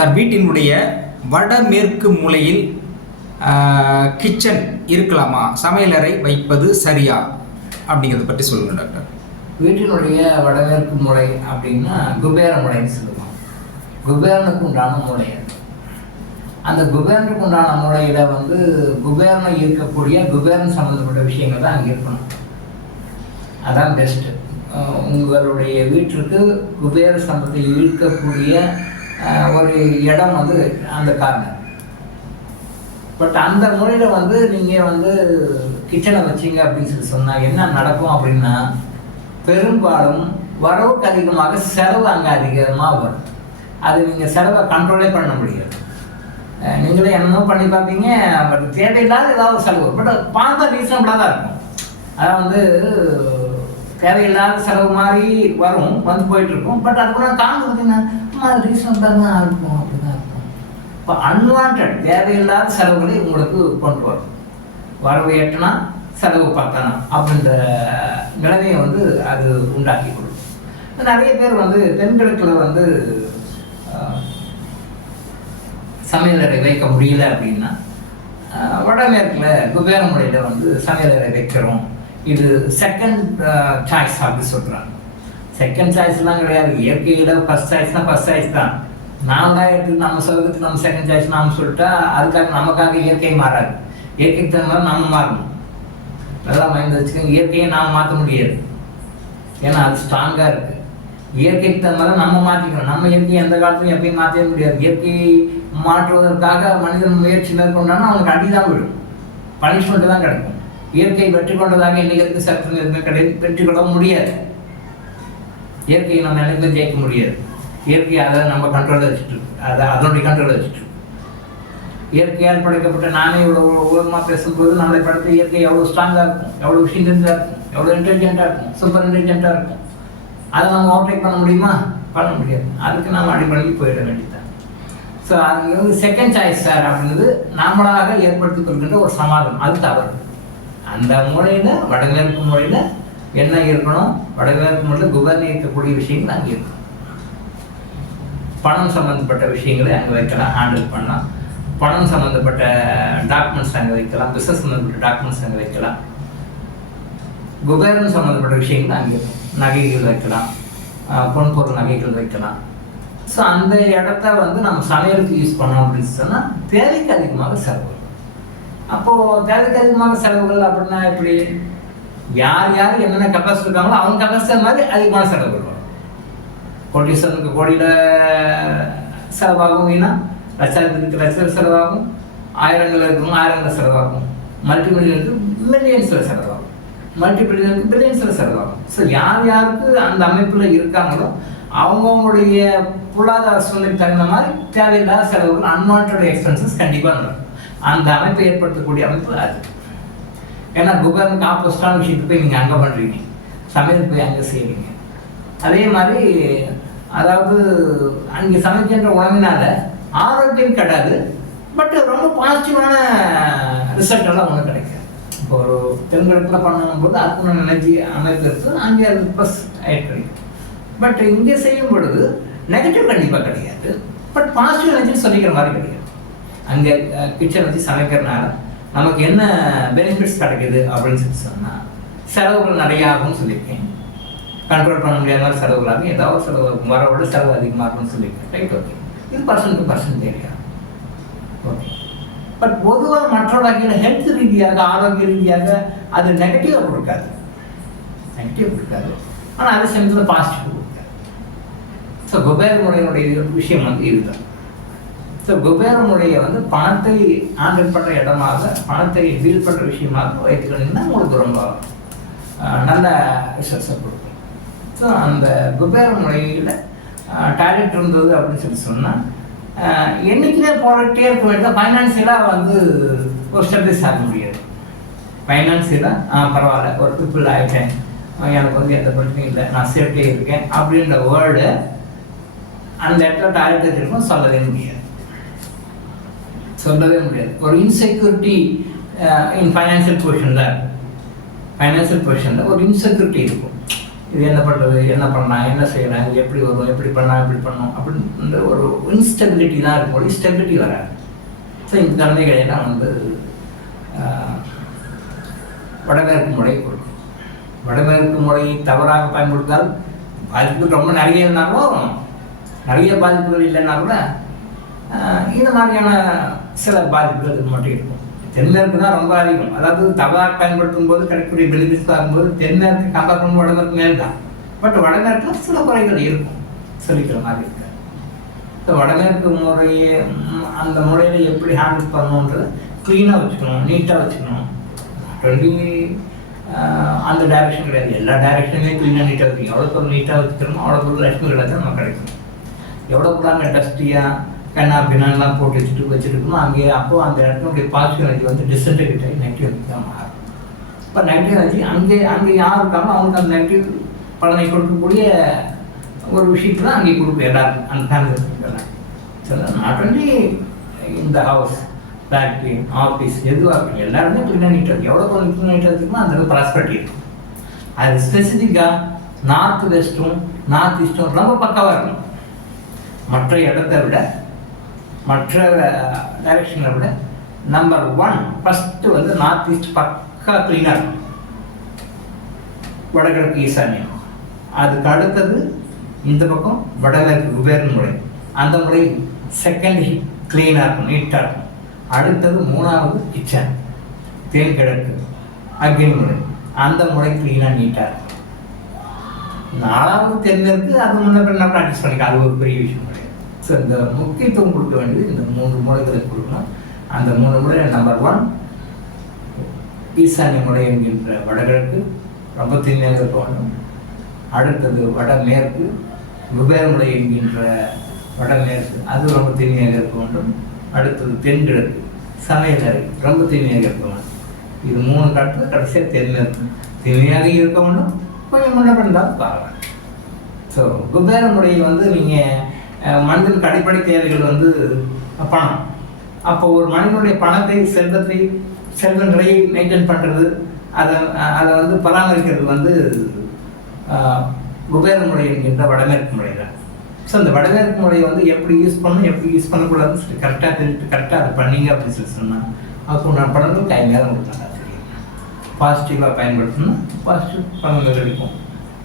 Sir, வீட்டினுடைய வடமேற்கு மூலையில் கிச்சன் இருக்கலாமா, சமையலறை வைப்பது சரியா அப்படிங்கிறத பற்றி சொல்லுங்கள் டாக்டர். வீட்டினுடைய வடமேற்கு மூலை அப்படின்னா குபேர மூலைன்னு சொல்லுவோம். குபேரனுக்கு உண்டான மூலை அது. அந்த குபேரனுக்கு உண்டான மூலையில் குபேரனை இருக்கக்கூடிய குபேரன் சம்மந்தப்பட்ட விஷயங்கள் தான் அங்கே இருக்கணும். அதான் பெஸ்ட்டு. உங்களுடைய வீட்டிற்கு குபேர சம்பத்தை ஈர்க்கக்கூடிய ஒரு இடம் அந்த கார்னர். பட் அந்த மூலையில் நீங்கள் கிச்சனை வச்சிங்க அப்படின்னு சொன்னால் என்ன நடக்கும் அப்படின்னா, பெரும்பாலும் வரவுக்கு அதிகமாக செலவு அங்கே அதிகமாக வரும். அது நீங்கள் செலவை கண்ட்ரோலே பண்ண முடியாது. நீங்களே என்னமோ பண்ணி பார்ப்பீங்க, பட் தேவையில்லாத ஏதாவது செலவு, பட் பார்த்தா ரீசனபிளாக தான் இருக்கும். அதாவது தேவையில்லாத செலவு மாதிரி வரும், போயிட்டுருக்கும். பட் அதுக்குள்ள காண்டு பார்த்தீங்கன்னா ரீசனபிளாக தான் இருக்கும், அப்படி தான் இருக்கும். இப்போ அன்வான்ட் தேவையில்லாத செலவுகளை உங்களுக்கு கொண்டு வரும். வரவு எட்டனா செலவு பார்த்தனா அப்படின்ற நிலைமையை அது உண்டாக்கி கொடுக்கும். நிறைய பேர் தென்கிழக்கில் சமையலறை வைக்க முடியல அப்படின்னா, வடமேற்கில் குபேர முறையில் சமையலறை வைக்கிறோம். இது செகண்ட் சாய்ஸ் அப்படி சொல்கிறாங்க. செகண்ட் சாய்ஸ்லாம் கிடையாது. இயற்கையில் ஃபஸ்ட் சாய்ஸ்னால் ஃபஸ்ட் சாய்ஸ் தான். நாம் தான் எடுத்து நம்ம சொல்கிறதுக்கு நம்ம செகண்ட் சாய்ஸ் நாம் சொல்லிட்டா அதுக்காக நமக்காக இயற்கை மாறாது. இயற்கைக்கு தகுந்த மாதிரி நம்ம மாறணும். நல்லா மைண்ட் வச்சுக்கோங்க. இயற்கையை நாம் மாற்ற முடியாது, ஏன்னா அது ஸ்ட்ராங்காக இருக்குது. இயற்கைக்கு தகுந்த மாதிரி நம்ம மாற்றிக்கணும். நம்ம இயற்கையை எந்த காலத்துலையும் எப்பயும் மாற்றவே முடியாது. இயற்கையை மாற்றுவதற்காக மனிதன் முயற்சி மேற்கொண்டானா அவனுக்கு அடிதான் விடும், பனிஷ்மெண்ட்டு தான் கிடைக்கும். இயற்கை வெற்றி கொண்டதாக இன்னைக்கு இருக்கு சட்டத்தில் கிடையாது, வெற்றி கொள்ள முடியாது. இயற்கையை நம்ம நினைத்து ஜெயிக்க முடியாது. இயற்கை அதை நம்ம கண்ட்ரோலில் வச்சுட்டு இருக்கு, அதை அதனுடைய கண்ட்ரோலில் வச்சுட்டு. இயற்கையால் படைக்கப்பட்ட நானே இவ்வளோ உலகமாக பேசும்போது நம்மளை படைத்த இயற்கை எவ்வளோ ஸ்ட்ராங்காக இருக்கும், எவ்வளோ விஷயம் தெரிஞ்சாக இருக்கும், எவ்வளோ இன்டெலிஜென்ட்டாக இருக்கும், சூப்பர் இன்டெலிஜென்ட்டாக இருக்கும். அதை நம்ம ஓவர்டேக் பண்ண முடியுமா? பண்ண முடியாது. அதுக்கு நம்ம அடிப்படைக்கு போயிட வேண்டியதான். ஸோ அது செகண்ட் சாய்ஸ் சார் அப்படின்றது நாமளாக ஏற்படுத்தி கொள்கின்ற ஒரு சமாதானம். அது தவறு. அந்த மூலையில் வடகிழக்கு மூலையில் என்ன இருக்கணும், வடகிழக்கு மூலையில் குபேரனை இருக்கக்கூடிய விஷயங்கள் அங்கே இருக்கணும். பணம் சம்மந்தப்பட்ட விஷயங்களை அங்கே வைக்கலாம், ஹேண்டில் பண்ணலாம். பணம் சம்மந்தப்பட்ட டாக்குமெண்ட்ஸ் அங்கே வைக்கலாம், பிஸ்னஸ் சம்மந்தப்பட்ட டாக்குமெண்ட்ஸ் அங்கே வைக்கலாம். குபேரன் சம்மந்தப்பட்ட விஷயங்கள் அங்கே இருக்கும். நகைகள் வைக்கலாம், பொன்பொருள் நகைகள் வைக்கலாம். ஸோ அந்த இடத்த நம்ம சமையலுக்கு யூஸ் பண்ணோம் அப்படின்னு சொன்னால் தேவைக்கு அதிகமாக செலவு. அப்போது தேவைக்கு அதிகமாக செலவுகள் அப்படின்னா எப்படி, யார் யார் என்னென்ன கெப்பாசிட்டி இருக்காங்களோ அவங்க கெப்பாசிட்டி மாதிரி அதிகமான செலவுகள் வரும். கோடீஸ்வரனுக்கு கோடியில் செலவாகும், வீணா லட்சத்துக்கு லட்சத்தில் செலவாகும், ஆயிரங்கள் இருக்கும் ஆயிரங்கள் செலவாகும், மல்டி மில்லியனுக்கு மில்லியன்ஸில் செலவாகும், மல்டி பில்லியனுக்கு பில்லியன்ஸில் செலவாகும். ஸோ யார் யாருக்கு அந்த அமைப்பில் இருக்காங்களோ அவங்கவுங்களுடைய பொருளாதார சூழ்நிலைக்கு தகுந்த மாதிரி தேவையில்லாத செலவுகள், அன்வான்ட் எக்ஸ்பென்சஸ் கண்டிப்பாக நடக்கும். அந்த அமைப்பை ஏற்படுத்தக்கூடிய அமைப்பு அது. ஏன்னா குபேரனுக்கு ஆப்போசிட்டான விஷயத்துக்கு போய் நீங்கள் அங்கே பண்ணுறீங்க, சமையல் போய் அங்கே செய்வீங்க. அதே மாதிரி அதாவது அங்கே சமைக்கின்ற உணவினால ஆரோக்கியம் கிடையாது, பட் ரொம்ப பாசிட்டிவான ரிசல்ட் எல்லாம் ஒன்றும் கிடைக்காது. இப்போ ஒரு தென்கிழக்கில் பண்ணும்போது அதுக்குள்ள எனர்ஜி அமைப்பு இருக்குது, அங்கே அது ப்ளஸ் கிடைக்கும். பட் இங்கே செய்யும் பொழுது நெகட்டிவ் கண்டிப்பாக கிடையாது, பட் பாசிட்டிவ் எனர்ஜின்னு சொல்லிக்கிற மாதிரி கிடையாது. அங்கே கிச்சன் வச்சு சமைக்கிறதுனால நமக்கு என்ன பெனிஃபிட்ஸ் கிடைக்குது அப்படின்னு சொல்லி சொன்னால், செலவுகள் நிறையா ஆகும்னு சொல்லியிருக்கேன். கண்ட்ரோல் பண்ண முடியாத மாதிரி செலவுகளாகும், ஏதாவது செலவு வரவோட செலவு அதிகமாக இருக்கும்னு சொல்லியிருக்கேன். Right, okay. இது பர்சன்ட் தெரியாது, ஓகே. பட் பொதுவாக மற்ற வகையில் ஹெல்த் ரீதியாக, ஆரோக்கிய ரீதியாக அது நெகட்டிவாக கொடுக்காது, ஆனால் அதே சமயத்தில் பாசிட்டிவ் கொடுக்காது. ஸோ குபேர முறையினுடைய விஷயம் இதுதான். ஸோ குபேர முறையை பணத்தை ஹேண்டில் பண்ணுற இடமாக, பணத்தை டீல் பண்ணுற விஷயமாக வைத்துக்கிட்டீங்கன்னா உங்களுக்கு ரொம்ப நல்ல ரிசல்ட்ஸை கொடுக்கும். ஸோ அந்த குபேர முறையில் டாய்லெட் இருந்தது அப்படின்னு சொல்லி சொன்னால் என்றைக்குமே போராட்டே இருக்க வேண்டியது. ஃபைனான்சியலாக ஒரு ஸ்டெபிலைஸ் ஆக முடியாது. ஃபைனான்சியலாக பரவாயில்ல, ஒரு பீப்புள் ஆகிட்டேன், எனக்கு எந்த பிரச்சனையும் இல்லை, நான் சேஃப்டியே இருக்கேன் அப்படின்ற வேர்டு அந்த இடத்துல டாய்லெட் இருக்கும் சொல்லவே முடியாது. ஒரு இன்செக்யூரிட்டி இன் ஃபைனான்சியல் பொசிஷனில் ஒரு இன்செக்யூரிட்டி இருக்கும். இது என்ன பண்ணுறது, என்ன பண்ணலாம், என்ன செய்யலாம், இது எப்படி வரும், எப்படி பண்ணலாம், எப்படி பண்ணணும் அப்படின்ற ஒரு இன்ஸ்டெபிலிட்டி தான் இருக்கும், ஸ்டெபிலிட்டி வராது. ஸோ இந்த தன்மைகளையெல்லாம் வந்து வடமேற்கு முறை கொடுக்கும். வடமேற்கு முறையை தவறாக பயன்படுத்தால் பாதிப்புகள் ரொம்ப நிறைய இருந்தாலும், நிறைய பாதிப்புகள் இல்லைன்னா கூட இந்த மாதிரியான சில பாதிப்புகள் இது மட்டும் இருக்கும். தென்மேற்கு தான் ரொம்ப அதிகம். அதாவது தவறாக பயன்படுத்தும் போது கிடைக்கக்கூடிய பெனிஃபிட்ஸ் பார்க்கும்போது தென்மேற்கு கம்பேர் பண்ணும் வடமேற்கு மேல் தான். பட் வடமேற்கில் சில குறைகள் இருக்கும், சொல்லிக்கிற மாதிரி இருக்கு. ஸோ வடமேற்கு முறையை அந்த முறையில் எப்படி ஹேண்டில் பண்ணணுன்றது க்ளீனாக வச்சுக்கணும், நீட்டாக வச்சுக்கணும். அந்த டைரக்ஷன் கிடையாது, எல்லா டைரக்ஷனுமே க்ளீனாக நீட்டாக வச்சுக்கணும். எவ்வளோ பொருள் நீட்டாக வச்சுக்கிறோமோ அவ்வளோ பொருள் லட்சுமி கிடையாது நமக்கு கிடைக்கும். எவ்வளோ கூட டஸ்டியாக கண்ணா பின்னாலாம் போட்டு வச்சுருக்கணும் அங்கேயே, அப்போது அந்த இடத்துல பாசிட்டிவ் எனர்ஜி வந்து டிஸ்இன்டெகிரேட் ஆகி நெகட்டிவ் எனர்ஜி தான் மாறும். இப்போ நெகட்டிவ் எனர்ஜி அங்கே யார் இருக்காங்களோ அவங்களுக்கு அந்த நெகட்டிவ் பலனை கொடுக்கக்கூடிய ஒரு விஷயத்தை தான் அங்கே கொடுக்கும் எல்லாருக்கும், அந்த ஃபேமிலி இருக்கலாம். ஸோ நாட் ஒன்லி இந்த ஹவுஸ், ஃபேக்ட்ரி, ஆஃபீஸ் எதுவாக இருக்கும் எல்லாருமே க்ளீனாக நீட்டாக இருக்கும். எவ்வளோ கொஞ்சம் க்ளீனாக நீட்டாக இருக்குமோ அந்த ப்ராஸ்பரிட்டி இருக்கும். அது ஸ்பெசிஃபிக்காக நார்த் வெஸ்ட்டும் நார்த் ஈஸ்ட்டும் ரொம்ப பக்காவாக இருக்கும். மற்ற இடத்தை விட, மற்ற டைரக்ஷனை விட நம்பர் 1 ஃபஸ்ட்டு வந்து நார்த் ஈஸ்ட் பக்கா க்ளீனாக இருக்கும். வடகிழக்கு ஈசான்யம், அதுக்கு அடுத்தது இந்த பக்கம் வடகிழக்கு குபேரன் முறை, அந்த முறை செகண்ட் க்ளீனாக இருக்கும், நீட்டாக இருக்கும். அடுத்தது 3வது கிச்சன், தென்கிழக்கு அக்னி முறை, அந்த முறை க்ளீனாக நீட்டாக இருக்கும். 4வது தென்மேற்கு, அது முன்ன பின்ன ப்ராக்டிஸ் பண்ணிக்கலாம், அது ஒரு பெரிய விஷயம் கிடையாது. ஸோ இந்த முக்கியத்துவம் கொடுக்க வேண்டியது இந்த 3 முறைகளை கொடுக்கணும். அந்த 3 முறையில் நம்பர் 1 ஈசான்ய முறை என்கின்ற வடகிழக்கு ரொம்ப தீமையாக இருக்க வேண்டும். அடுத்தது வடமேற்கு குபேர முறை என்கின்ற வடமேற்கு, அது ரொம்ப தீமையாக இருக்க வேண்டும். அடுத்தது தென்கிழக்கு சமையலறை ரொம்ப தீமையாக இருக்க வேண்டும். இது 3 காலத்தில் கடைசியாக தென்மேற்கு தீமையாக இருக்க வேண்டும். கொஞ்சம் முன்னே இருந்தால் பார்க்கலாம். ஸோ குபேர முறையை வந்து நீங்கள் மனிதனுக்கு அடிப்படை தேவைகள் வந்து பணம். அப்போ ஒரு மனிதனுடைய பணத்தை, செல்வத்தை, செல்வ நிலையை மெயின்டைன் பண்ணுறது, அதை வந்து பராமரிக்கிறது வந்து குபேர முறை என்கின்ற வடமேற்கு முறை தான். ஸோ அந்த வடமேற்கு முறையை வந்து எப்படி யூஸ் பண்ணணும், எப்படி யூஸ் பண்ணக்கூடாதுன்னு சொல்லி கரெக்டாக தெரிஞ்சுட்டு கரெக்டாக அதை பண்ணீங்க அப்படின்னு சொல்லி சொன்னால் அப்போ நான் பணங்கள் கை நேரம் கொடுத்தாங்க தெரியும். பாசிட்டிவாக பயன்படுத்தணும், பாசிட்டிவ் பணங்கள் கிடைக்கும்.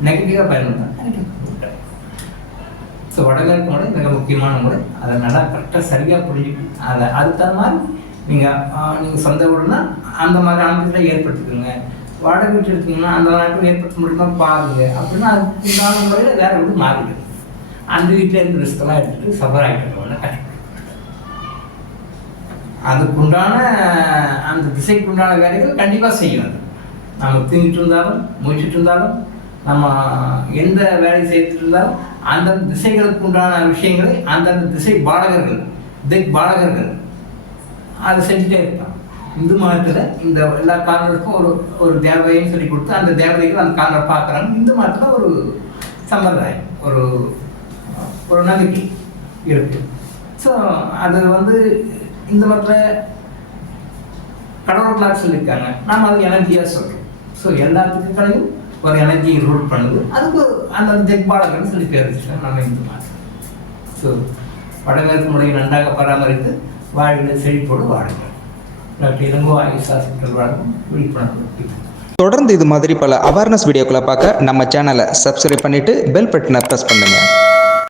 நெகட்டிவாக பயன்படுத்தினா நெகட்டிவ் கிடைக்கும். ஸோ வடகிழக்கு முறை மிக முக்கியமான முறை. அதை நல்லா கரெக்டாக சரியாக புரிஞ்சுட்டு அதுக்கு தகுந்த மாதிரி நீங்கள் சொந்த வீடுனா அந்த மாதிரி அமைப்பில் ஏற்படுத்திக்கோங்க. வாடகை வீட்டு எடுத்தீங்கன்னா அந்த நாட்டில் ஏற்படுத்த முடியுமா பாருங்க. அப்படின்னா அதுக்கு உண்டான முறையில் வேறு வீடு மாறிடுது. அந்த வீட்டில் இருந்து ரிஸ்கெல்லாம் எடுத்துகிட்டு சஃபர் ஆகிட்டு கஷ்டம். அதுக்குண்டான அந்த திசைக்கு உண்டான வேலைகள் கண்டிப்பாக செய்யணும். நம்ம தூங்கிட்டு இருந்தாலும், முடிச்சுட்டு இருந்தாலும், நம்ம எந்த வேலை செய்துட்டு இருந்தாலும் அந்தந்த திசைகளுக்கு உண்டான விஷயங்களை அந்தந்த திசை பாடகர்கள், பாடகர்கள் அதை செஞ்சுட்டே இருப்பாங்க. இந்து மதத்தில் இந்த எல்லா காரணங்களுக்கும் ஒரு தேவதைன்னு சொல்லி கொடுத்து அந்த தேவதைகள் அந்த காரணம் பார்க்குறாங்க. இந்து மதத்தில் ஒரு சம்பிரதாயம், ஒரு நம்பிக்கை இருக்கு. ஸோ அது வந்து இந்த மதத்தில் கடவுளாக சொல்லியிருக்காங்க, நாம் அது எனர்ஜியாக சொல்கிறோம். ஸோ எல்லாத்துக்கும் கடையும் ஒரு எனர்ஜியை ரூட் பண்ணுது. அதுக்கு அந்த தெக்பாலகர்னு சொல்லி பேர் வச்சுருக்காங்க நம்ம இந்து மதம். ஸோ வடமேற்கு முறையை நன்றாக பராமரித்து வாழ்வில் செழிப்போடு வாழுங்கள். டாக்டர் இளங்கோ ஆயுஷ் ஹாஸ்பிட்டல் வாழும் விழிப்புணர்வு. தொடர்ந்து இது மாதிரி பல அவேர்னஸ் வீடியோக்களை பார்க்க நம்ம சேனலை சப்ஸ்கிரைப் பண்ணிவிட்டு பெல் பட்டனை ப்ரெஸ் பண்ணுங்கள்.